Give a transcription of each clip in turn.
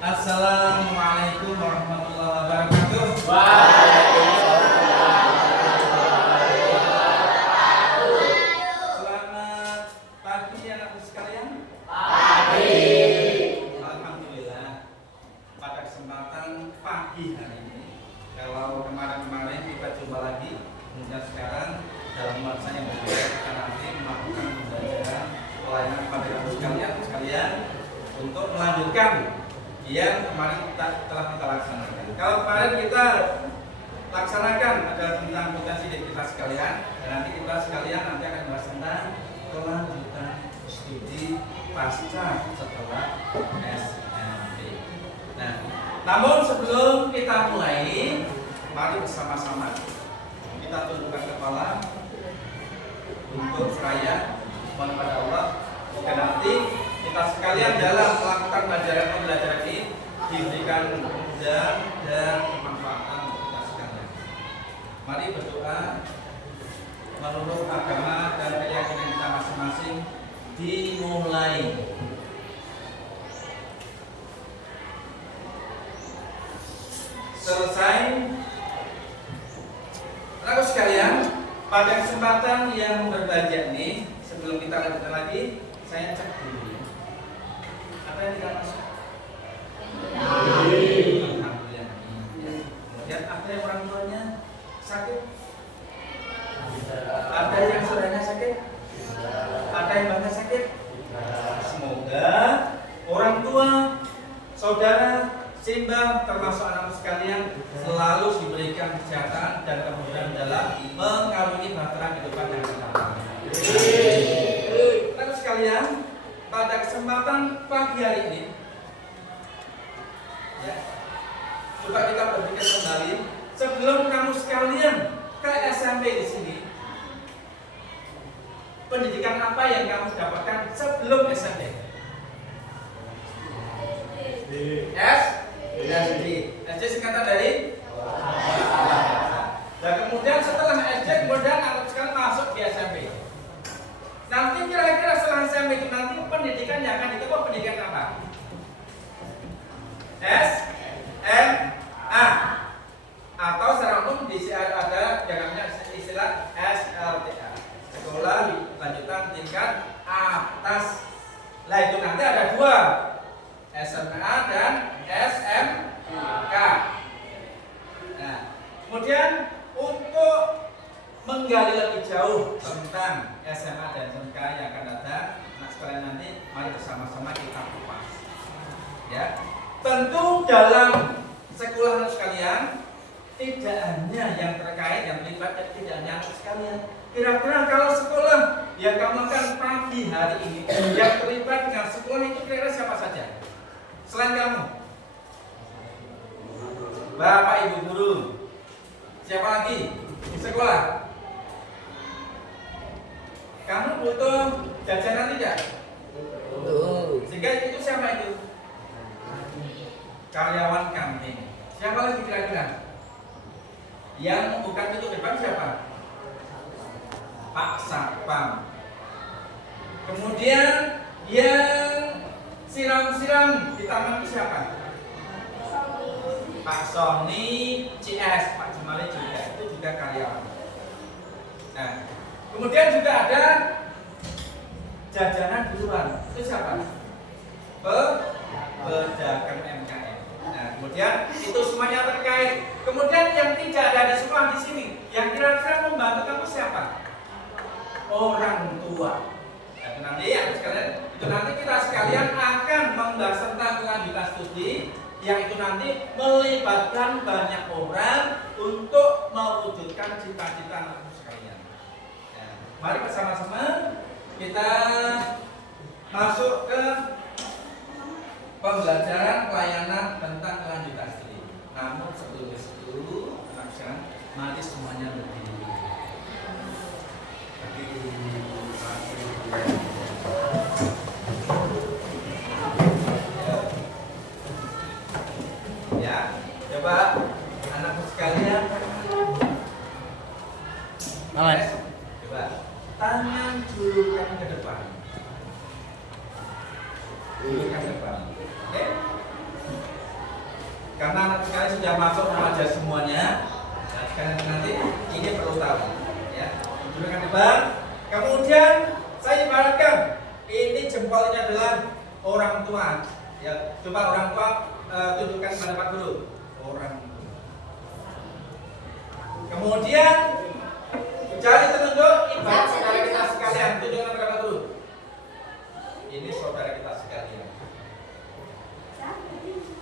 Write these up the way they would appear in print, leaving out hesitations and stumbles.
Assalamualaikum warahmatullahi wabarakatuh. Selamat pagi anak sekalian. Alhamdulillah, pada kesempatan pagi hari ini, kalau kemarin-kemarin kita jumpa lagi, kemudian sekarang dalam masa yang berbeda kita nanti melakukan pembelajaran pelayanan pada sekalian untuk melanjutkan yang kemarin telah kita laksanakan. Kalau kemarin kita laksanakan adalah tentang potensi diri kita sekalian, dan nanti kita sekalian akan bahas tentang kelanjutan studi pasca setelah SMP. Nah, namun sebelum kita mulai, mari bersama-sama kita tundukkan kepala untuk seraya mohon pada Allah, dan nanti kita sekalian dalam melakukan pembelajaran ini diberikan kemudahan dan kemanfaatan untuk kita sekalian. Mari berdoa menurut agama dan keyakinan kita masing-masing dimulai. Selesai. Anak sekalian, pada kesempatan yang berbahagia ini, sebelum kita lanjutkan lagi, saya cek dulu. Apa yang tidak masuk? Alhamdulillah. Kemudian ada yang orang tuanya sakit? Ada yang saudaranya sakit? Ada yang bapaknya sakit? Semoga orang tua, saudara, simbah termasuk anak sekalian selalu diberikan kesehatan dan kemudahan dalam mengarungi bahtera kehidupan yang datang. Anak sekalian, pada kesempatan pagi hari ini, ya, coba kita berpikir kembali sebelum kamu sekalian ke SMP di sini. Pendidikan apa yang kamu dapatkan sebelum SMP? SD. SD singkatan dari? Dan kemudian setelah SD, kemudian anak sekarang masuk di SMP. Nanti kira-kira setelah SMP itu nanti pendidikan yang akan ditempuh pendidikan apa? SMA atau secara umum ada yang namanya istilah SLTA, sekolah lanjutan tingkat atas. Lah itu nanti ada dua, SMA dan SMK. Nah, kemudian untuk menggali lebih jauh tentang SMA dan SMK yang akan datang, nah sekalian nanti mari bersama-sama kita kupas. Ya, tentu dalam sekolah sekalian tidak hanya yang terkait yang terlibat, tidak hanya sekalian. Kira-kira kalau sekolah yang kamu akan pagi hari ini yang terlibat dengan sekolah itu kira-kira siapa saja? Selain kamu, Bapak Ibu guru, siapa lagi di sekolah? Kamu butuh jajanan tidak? Butuh. Sehingga itu siapa itu? Karyawan kantin. Siapa lagi kira-kira? Yang membuka pintu depan siapa? Pak Satpam. Kemudian yang siram-siram di taman itu siapa? Pak Sony, CS, Pak Jumali juga, itu juga karyawan. Nah, kemudian juga ada jajanan di luar, itu siapa? Pedagang MKM. Nah, kemudian itu semuanya terkait. Kemudian yang tidak ada di sekolah di sini, yang kira-kira membantu kamu siapa? Orang tua. Nah, itu nanti ya sekalian, itu nanti kita sekalian akan membahas tentang kelanjutan studi yang itu nanti melibatkan banyak orang untuk mewujudkan cita-cita anak sekalian. Nah, mari bersama-sama kita masuk ke pembelajaran pelayanan tentang kelanjutan studi. Namun sebelum itu, mari semuanya berdiri. Ya, coba anakku sekalian. Coba tangan julurkan ke depan. Julurkan ke depan. Oke? sudah masuk remaja semuanya. Nah, sekarang nanti ini perlu tahu, ya. Tunjukkan depan. Kemudian saya ibaratkan ini jempolnya adalah orang tua. Ya, coba orang tua tunjukkan pada Pak Guru. Orang tua. Kemudian jari telunjuk ibarat saudara kita sekalian. Tunjukkan pada Pak Guru. Ini saudara kita sekalian.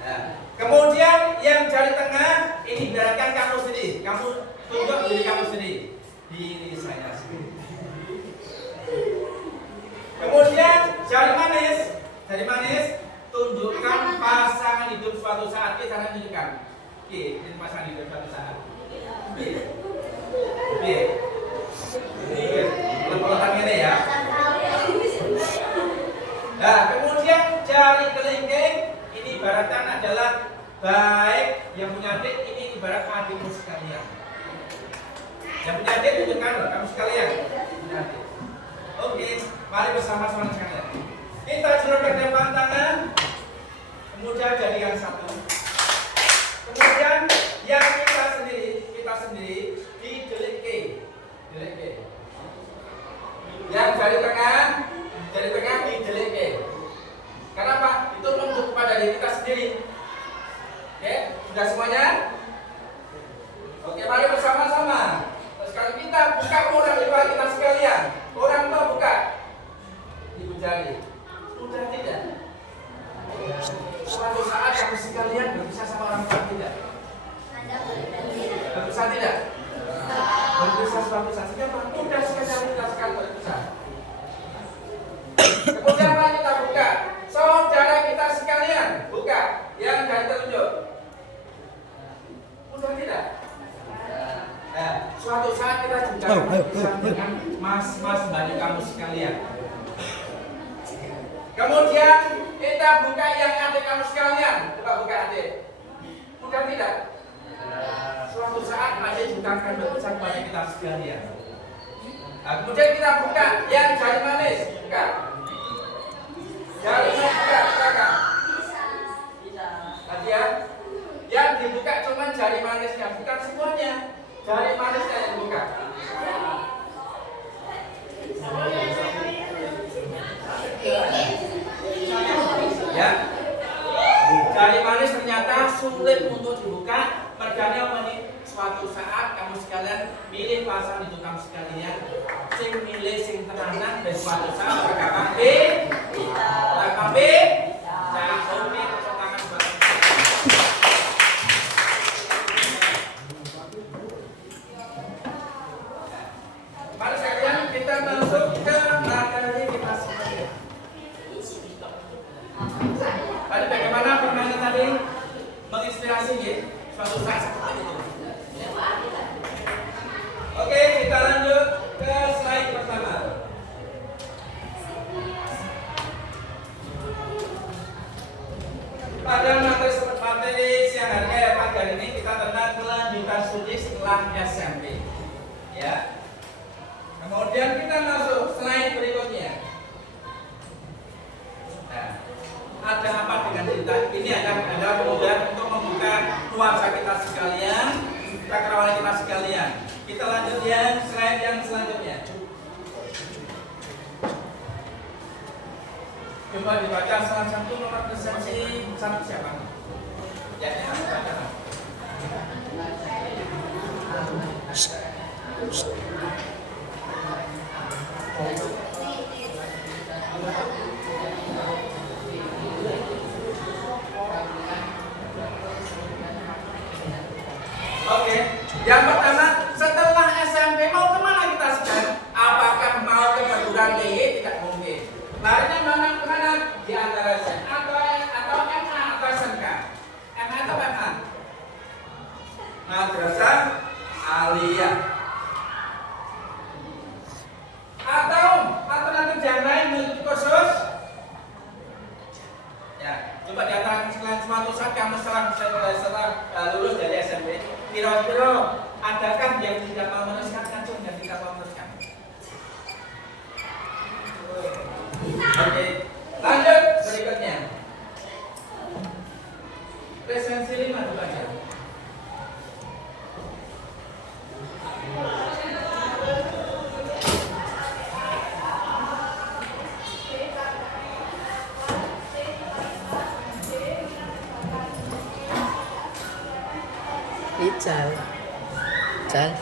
Nah, kemudian yang jari tengah ini ibaratkan kamu sendiri. Kamu tunjuk diri kamu sendiri. Diri saya sendiri. Kemudian jari manis tunjukkan pasangan hidup suatu saat. Kita akan tunjukkan. Oke, ini pasangan hidup suatu saat. Oke. Lepas ini ya. Nah, kemudian jari kelingking ini ibaratkan adalah baik yang punya adik, ini ibarat adikmu sekalian. Yang punya adik tunjukkan kamu sekalian. Punya adik. Oke, mari bersama-sama sekalian. Kita julukan depan tangan, kemudian jadikan satu. Kemudian yang kita sendiri didelik ke. Yang jari tengah didelik ke. Kenapa? Itu menunjuk kepada diri kita sendiri. Oke, sudah semuanya? Oke, mari bersama-sama. Terus kalau kita buka orang tua kita sekalian, orang tua buka. Ibu jari. Sudah tidak? Suatu saat kamu sekalian berpisah sama orang tua tidak? Berpisah tidak? Berpisah suatu saat. Siapa? Sudah sekalian kita sekalian berpisah. Kemudian mari kita buka. Saudara kita sekalian, buka. Yang jari telunjuk. Sudah tidak? Nah, suatu saat kita juga berpisah dengan mas-mas banyak kamu sekalian. Kemudian kita buka yang adik kamu sekalian. Coba buka adik. Bukan tidak? Suatu saat adik juga akan berpesan kepada kita sekalian. Nah, kemudian kita buka yang jari manis. Buka. Jari manis buka, silakan. Tadi ya. Yang dibuka cuma jari manisnya, bukan semuanya. Jari manisnya yang dibuka. Ya, jari manis ternyata sulit untuk dibuka. Pertanyaan ini suatu saat kamu sekalian milih pasangan itu kamu sekalian, sing milih sing tenanan dan suatu saat berkata mari sekalian kita masuk ke materi kita sekalian. Tadi bagaimana permainan tadi menginspirasi ya suatu saat seperti itu. Oke, kita lanjut ke slide pertama. Pada materi siang hari pagi hari ini kita tentang kelanjutan studi setelah SMP. Ya. Kemudian kita masuk slide berikutnya. Nah, ada apa dengan cerita ini? Adalah kemudian untuk membuka nuansa kita sekalian, kerawanan kita sekalian. Kita lanjut yang slide yang selanjutnya. Coba dibaca salah satu nomor resepsi satu siapa? Ya, ini baca. Oke, yang pertama setelah SMP mau kemana kita sekarang? Apakah mau ke perguruan tinggi? Tidak mungkin. Larinya mana kemana? Di antara atau MA atau SMK. MA atau MA? Madrasah Aliyah. Atau alternatif yang lain mengikuti kursus. Ya, coba di antara sekalian suatu saat kamu setelah lulus dari SMP, kira-kira adakah yang tidak mau meneruskan kajian dan tidak mau meneruskan? Oke, lanjut berikutnya. Presensi 5 dibaca. Cal. Cal.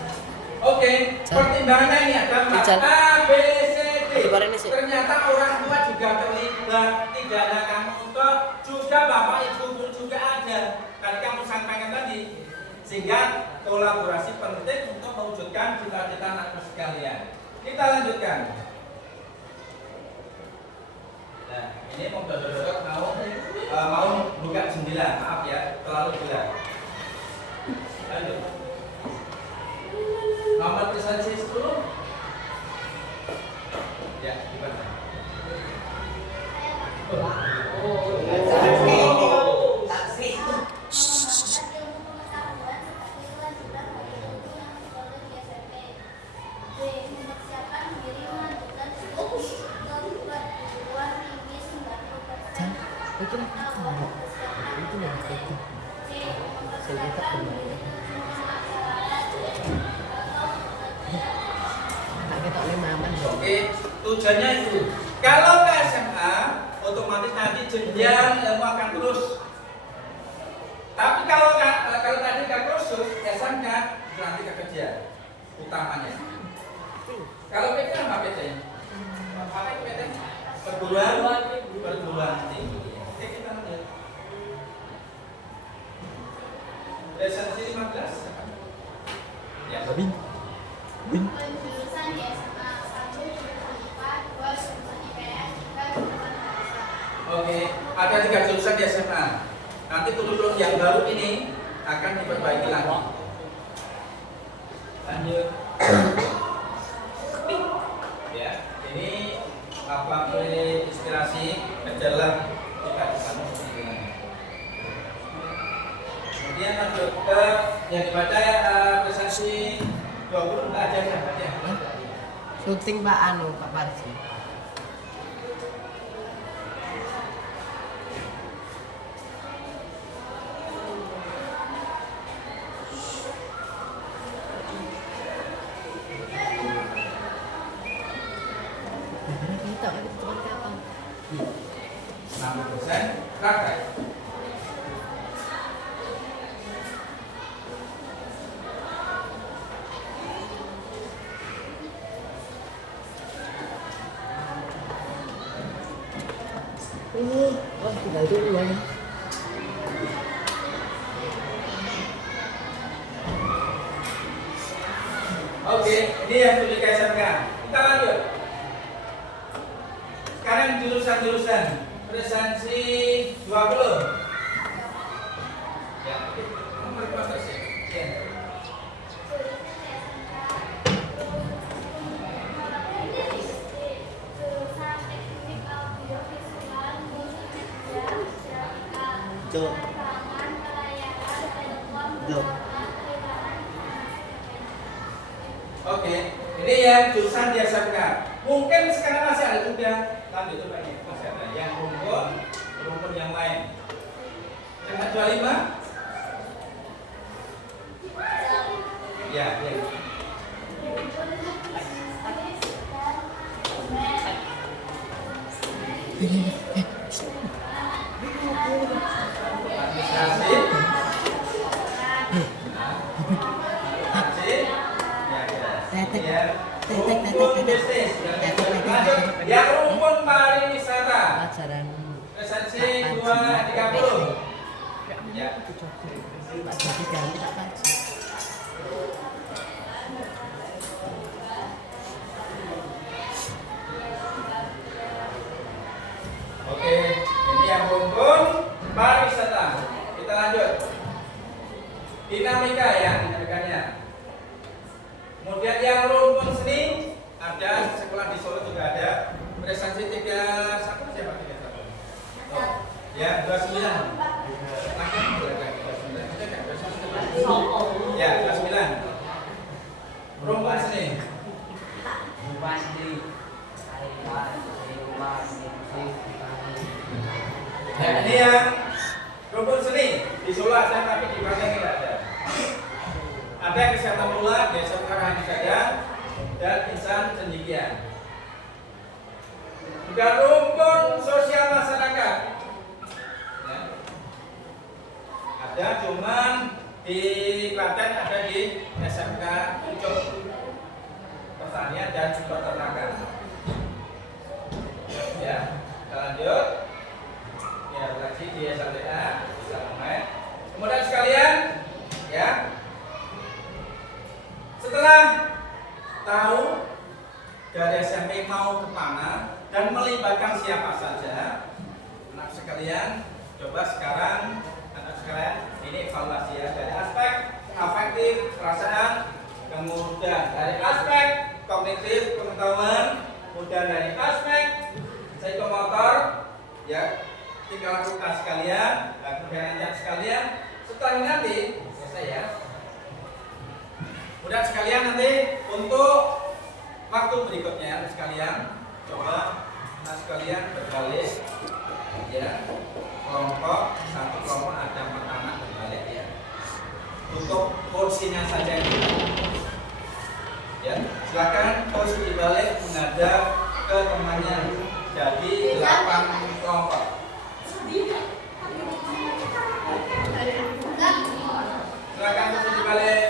Oke, pertimbangannya ini ada Cal. A, B, C, D. Coba ini sih. Ternyata orang tua juga terlibat, tidak hanya kamu toh, juga bapak ibu guru juga ada. Tadi kamu sampaikan tadi, sehingga kolaborasi penting untuk mewujudkan cita-cita anakku sekalian. Kita lanjutkan. Nah, ini mau dodot-dodot mau buka jendela, maaf ya, terlalu gelap. Lanjut. Nomor presentasi 10. Ya, dibaca. Oke, tujuannya itu. Kalau ke SMA, otomatis nanti jenjang ilmu akan terus. Tapi kalau tadi ke kursus, SMK nanti ke kerja utamanya. Kalau PT apa PT? Apa itu PT? Perguruan tinggi. Oke, kita lihat. Presensi 15. Ya, Bin. Oke, ada 3 jurusan di SMA. Nanti kurikulum yang baru ini akan diperbaiki lagi. Lanjut. Ya, ini apa boleh inspirasi menjelang kita di sana seperti ini. Kemudian lanjut ke yang dibaca ya presentasi 20 enggak aja ya, Pak ya. Syuting Pak Pak Parji. Kita kan itu kan kapan? 60% praktek. Wah, tinggal dulu ya. Oke, ini yang studi KSMK. Kita lanjut. Sekarang jurusan-jurusan presensi 20. Ya, nomor berapa sih? Ya. Jom. Jom. Oke, ini yang jurusan di SMK. Mungkin sekarang masih ada juga. Lanjut coba ini, masih ada yang rumpun yang lain. Yang 25? Ya, ya. Administrasi. Rumpun bisnis. Yang rumpun pariwisata. Pelajaran Presensi 230. Ya. Pak Jadi ganti Pak Parji. Oke, ini yang rumpun pariwisata. Kita lanjut. Dinamika ya, dinamikanya. Kemudian yang rumpun seni ada sekolah di Solo juga ada. Presensi 31 siapa 31? Oh, ya 29. Laki silakan 29. Ada enggak 29? Ya 29. Rumpun seni. Nah, ini yang rumpun seni di Solo ada tapi di Padang tidak ada. Ada kesehatan pula, desa Karang saja dan insan cendekia. Juga rumpun sosial masyarakat. Ya. Ada cuman di Klaten ada di SMK Ucok Pertanian dan Peternakan. Ya, kita lanjut. Ya, lagi di SMTA, kemudian sekalian, ya. Setelah tahu dari SMP mau kemana dan melibatkan siapa saja, anak sekalian, coba sekarang anak sekalian ini evaluasi ya dari aspek afektif, perasaan, kemudian dari aspek kognitif, pengetahuan, kemudian dari aspek psikomotor, ya. Tinggal lakukan sekalian, kemudian ajak sekalian. Setelah ini nanti selesai ya. Kemudian sekalian nanti untuk waktu berikutnya sekalian coba sekalian berbalik ya, kelompok satu kelompok ada 4 anak berbalik ya. Untuk kursinya saja ya, silakan kursi dibalik menghadap ke temannya. Jadi 8 kelompok. Silakan kursi dibalik.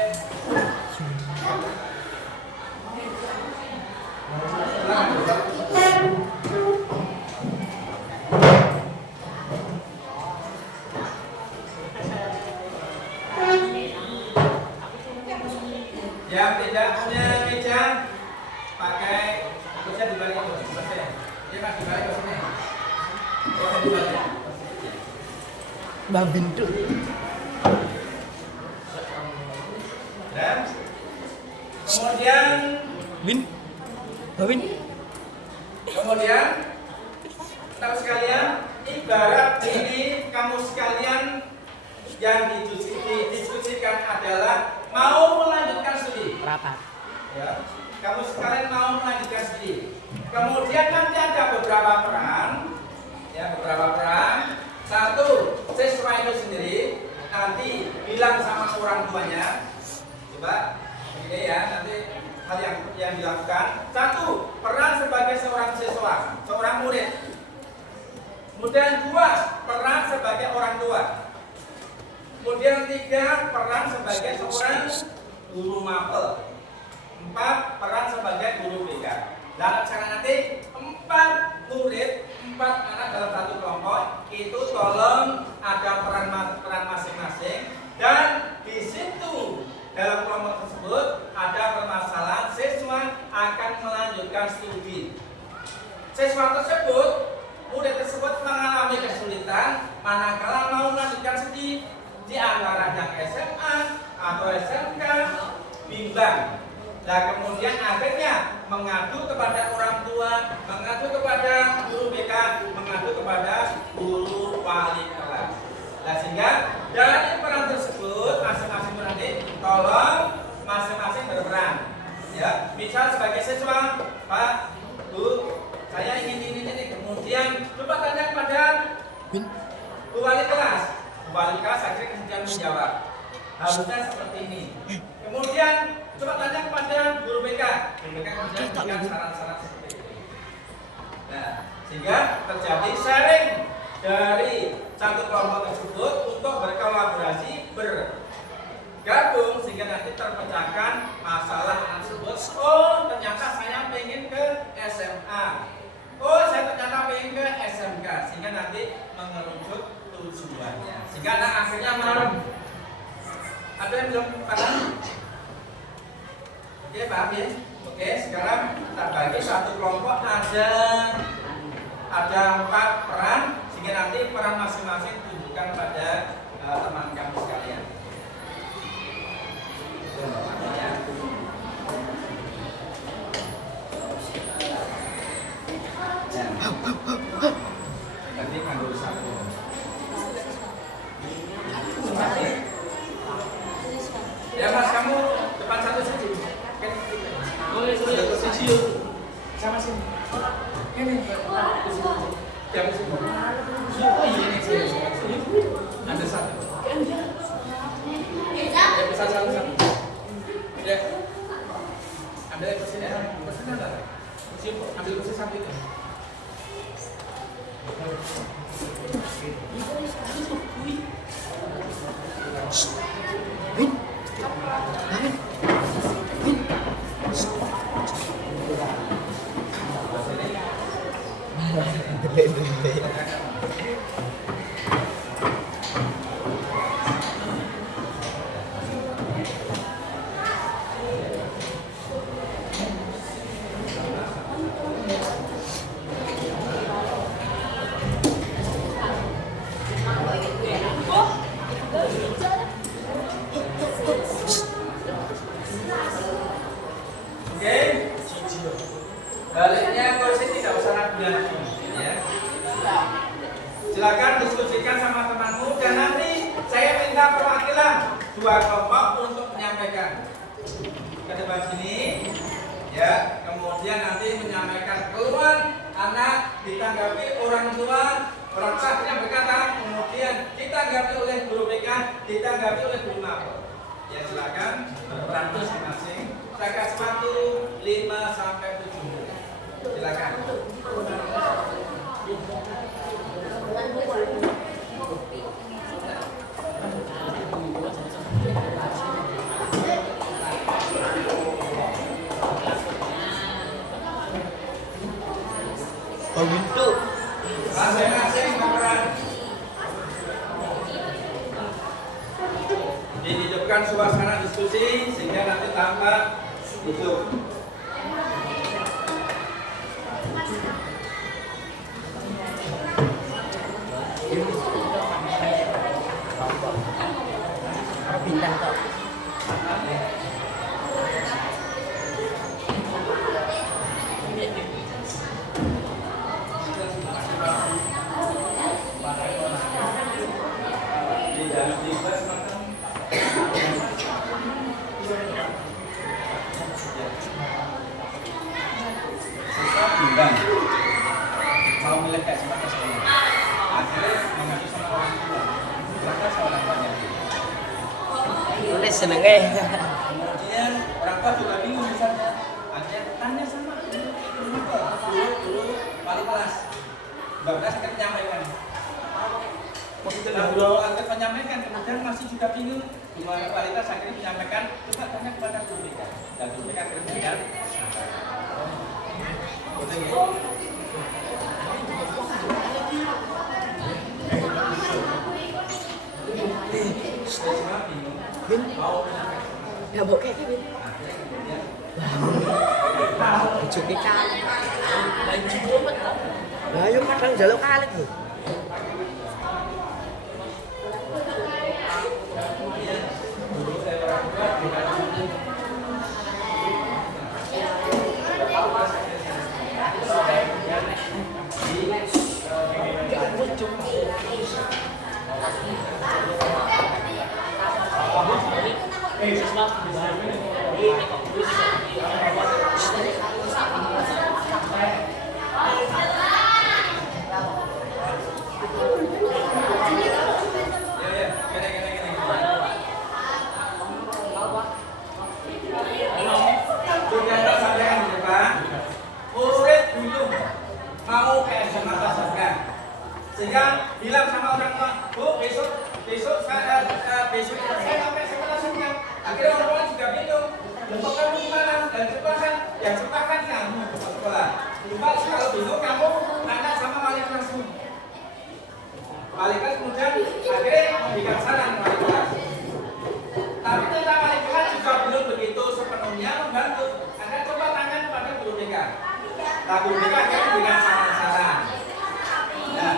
Yang tidak punya meja pakai meja dibalik kursi. Dia pas dibalik kursinya. Kursi dibalik. Mbak Bintu. Dan kemudian Win. Mbak Win. Kemudian tahu sekalian, ibarat ini kamu sekalian yang didiskusikan adalah mau melanjutkan studi. Rapat. Ya, kamu sekalian mau melanjutkan studi. Kemudian nanti ada beberapa peran, ya beberapa peran. Satu, siswa itu sendiri nanti bilang sama orang tuanya, coba ini ya nanti hal yang dilakukan. Satu, peran sebagai seorang siswa, seorang murid. Kemudian 2, peran sebagai orang tua. Kemudian 3, peran sebagai seorang guru mapel. 4, peran sebagai guru BK. Dan sekarang nanti 4 murid, 4 anak dalam satu kelompok itu tolong ada peran masing-masing, dan di situ dalam kelompok tersebut ada permasalahan siswa akan melanjutkan studi. Siswa tersebut, murid tersebut mengalami kesulitan manakala mau melanjutkan studi, di antaranya SMA atau SMK, bimbang. Nah kemudian akhirnya mengadu kepada orang tua, mengadu kepada guru BK, mengadu kepada guru wali kelas. Nah sehingga dari peran tersebut masing-masing nanti tolong masing-masing berperan. Ya, misal sebagai siswa, Pak, Bu, saya ingin ini. Kemudian coba tanya kepada Bu wali kelas. Bu wali kelas akhirnya kemudian menjawab. Harusnya seperti ini. Kemudian coba tanya kepada guru BK. Guru BK kemudian memberikan saran-saran seperti itu. Nah, sehingga terjadi sharing dari satu kelompok tersebut untuk berkolaborasi, bergabung, sehingga nanti terpecahkan masalah tersebut. Oh, ternyata saya pengen ke SMA. Oh, saya ternyata pengen ke SMK, sehingga nanti mengerucut tujuannya. Sehingga akhirnya malam. Ada yang belum paham? Oke, paham ya? Oke, sekarang kita bagi satu kelompok ada 4 peran, sehingga nanti peran masing-masing tunjukkan pada teman kamu sekalian. Ya. Nanti ngambil satu. Ya mas, kamu depan satu saja. Boleh, sama sini. Ini. Jangan sini. Oh iya nih sini. Ada satu. Ya bisa satu. Ya. Ambil kursi ini. Kursi ada. Kursi ambil kursi samping. dua kelompok untuk menyampaikan ke depan sini, ya. Kemudian nanti menyampaikan keluhan anak, ditanggapi orang tua yang berkata, kemudian ditanggapi oleh guru BK, ditanggapi oleh guru mapel. Ya silakan berperan masing-masing. Saya kasih waktu 5 sampai 7 menit. Silakan. Mbak Bintu. Masing-masing berperan. Dihidupkan suasana diskusi sehingga nanti tampak hidup. Bintang kok. Bimbang mau milih kayak siapa sekolah, akhirnya mengadu sama orang tua, berangkat sama orang tuanya. Boleh senengnya. Kemudian orang tua juga bingung misalnya, akhirnya tanya sama guru wali kelas, bapak saya menyampaikan. Nah, guru akhirnya menyampaikan, kemudian masih juga bingung, gimana kualitas akhirnya menyampaikan, coba tanya kepada guru BK, dan guru BK akhirnya menyampaikan. Bin, ya bokeh Bin. Baju kita. Baju rumet. Lah yo kadang njaluk kalit lho. Sehingga bilang sama orang tua, Bu, besok saya sampai sekolah semua. Akhirnya orang tua juga bingung. Untuk kamu gimana? Dan cepat kamu ke sekolah. Cuma kalau bingung kamu tanya sama wali kelasmu. Wali kelas kemudian akhirnya memberikan saran wali kelas. Tapi ternyata wali kelas juga belum begitu sepenuhnya membantu. Anda coba tanya kepada guru BK. Nah, guru BK akhirnya memberikan saran-saran. Nah,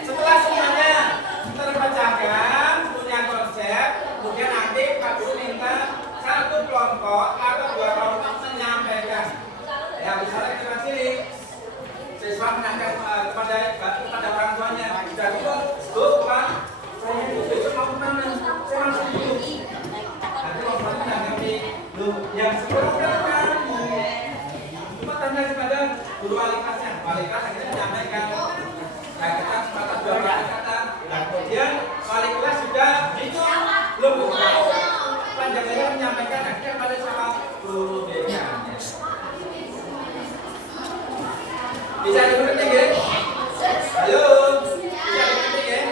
setelah semuanya terpecahkan, punya konsep, kemudian nanti Pak Guru minta satu kelompok atau dua kelompok menyampaikan. Ya, misalnya kita sini, siswa menyampaikan kepada orang tuanya, sudah bingung, Bu, Pak, saya besok mau kemana? Saya langsung dulu. Nanti orang tuanya menanggapi, loh, yang sekolah kamu. Cuma tanya kepada guru wali kelasnya, wali kelas akhirnya menyampaikan. Nah, kita sepatah dua kata, dan kemudian wali kelas sudah bingung, belum tahu panjangnya menyampaikan akhirnya pada sama guru BK. Bisa dimengerti ya? Ayo, bisa dimengerti ya?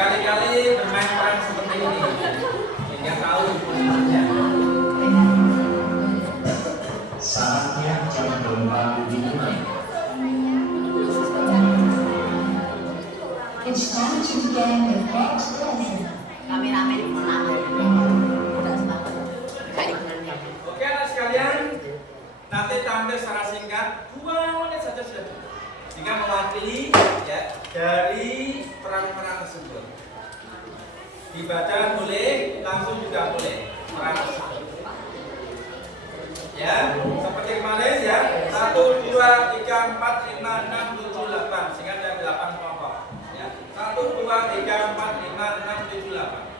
Sekali-kali bermain peran seperti ini, sehingga tahu posisinya. Saatnya jam bermain dimulai. It's time to begin the next lesson. Kameramen menang. Oke anak sekalian, nanti tampil secara singkat 2 menit saja sudah cukup. Jika mewakili ya dari peran-peran tersebut. Dibaca boleh, langsung juga boleh peran tersebut. Ya, seperti kemarin ya, 1, 2, 3, 4, 5, 6, 7, 8, sehingga ada 8 kelompok. Ya, 1, 2, 3, 4, 5, 6, 7, 8.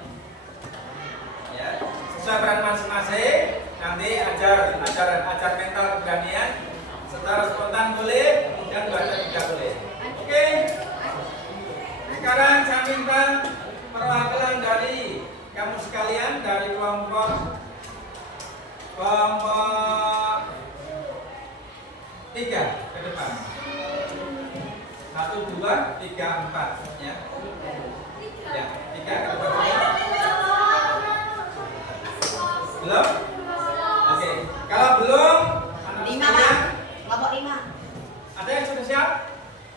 Ya, sesuai peran masing-masing. Nanti ajar mental keberanian. Secara spontan boleh, kemudian baca juga boleh. Oke. Sekarang saya minta perwakilan dari kamu sekalian dari kelompok 3 ke depan. 1, 2, 3, 4 ya. Ya, 3 ke depan. Belum? Oke. Kalau belum, anak 5 sekalian, Pak. Kelompok 5. ada yang sudah siap?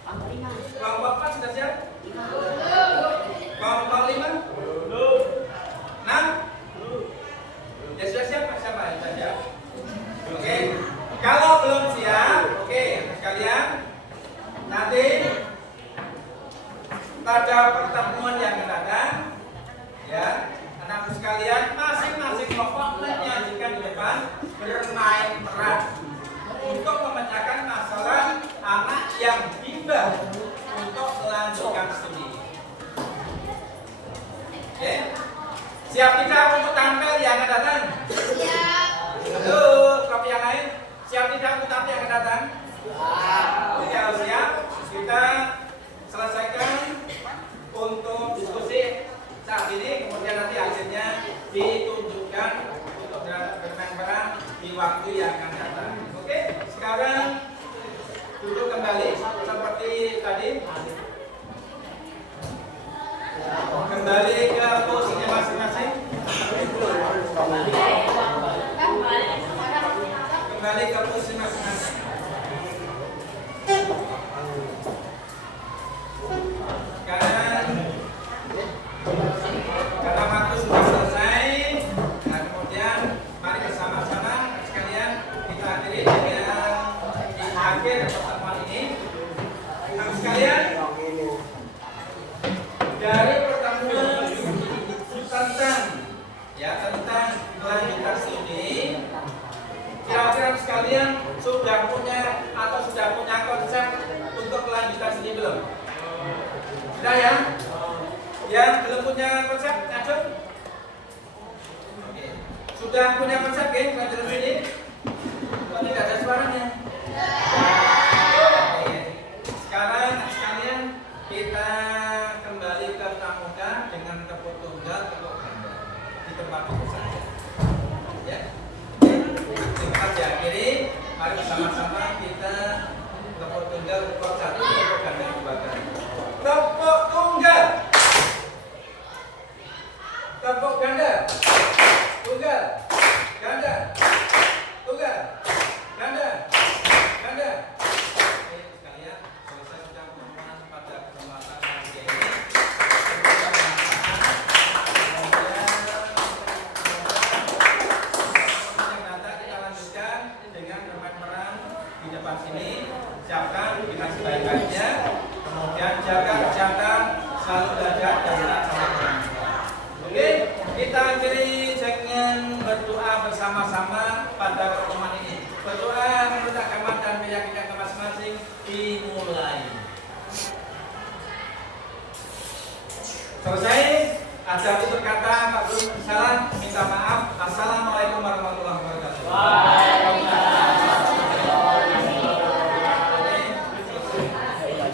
Kelompok 5. Kelompok 4 sudah siap? 5. Kelompok 5? Belum. 6? Ya sudah siap Pak? Siapa yang sudah siap? Oke. Kalau belum siap, oke anak sekalian, nanti pada pertemuan yang akan datang, ya anak sekalian masing-masing kelompok menyajikan di depan bermain peran untuk memecahkan masalah anak yang bimbang untuk melanjutkan studi. Oke. Siap tidak untuk tampil yang akan datang? Siap. Halo, kopi yang lain? Siap tidak untuk tampil yang akan datang? Oke, kalau siap, kita selesaikan untuk diskusi saat ini, kemudian nanti hasilnya ditunjukkan untuk bermain peran di waktu yang akan datang. Oke, sekarang duduk kembali seperti tadi. Kembali ke posisi masing-masing. Kembali ke posisi masing-masing. Karena waktu sudah selesai, nah kemudian mari bersama-sama sekalian kita akhiri dengan di akhir pertemuan ini. Nah sekalian, dari pertemuan tentang kelanjutan studi, kira-kira sekalian sudah punya konsep untuk kelanjutan studi belum? Sudah ya? Yang belum punya konsep, ngajuk? Oke. Sudah punya konsep ya, kelanjutan studi? Kok tidak ada suaranya? Oke. Sekarang sekalian kita kembali ke pramuka dengan tepuk tunggal, tepuk ganda di tempat itu saja. Ya. Kita diakhiri, mari bersama-sama kita tepuk tunggal, tepuk satu, tepuk ganda dua kali. Tepuk tunggal. Tepuk ganda. Tunggal. Ganda. Tunggal. Ganda. Ganda. Oke, sekalian, selesai sudah pertemuan pada kesempatan hari ini. Kita lanjutkan dengan bermain peran di depan sini. Siapkan dengan sebaik-baiknya. Kemudian jaga kesehatan, selalu belajar dan tak salah berani. Oke, kita akhiri dengan berdoa bersama-sama pada pertemuan ini. Berdoa menurut agama dan keyakinan masing-masing dimulai. Selesai, ada tutup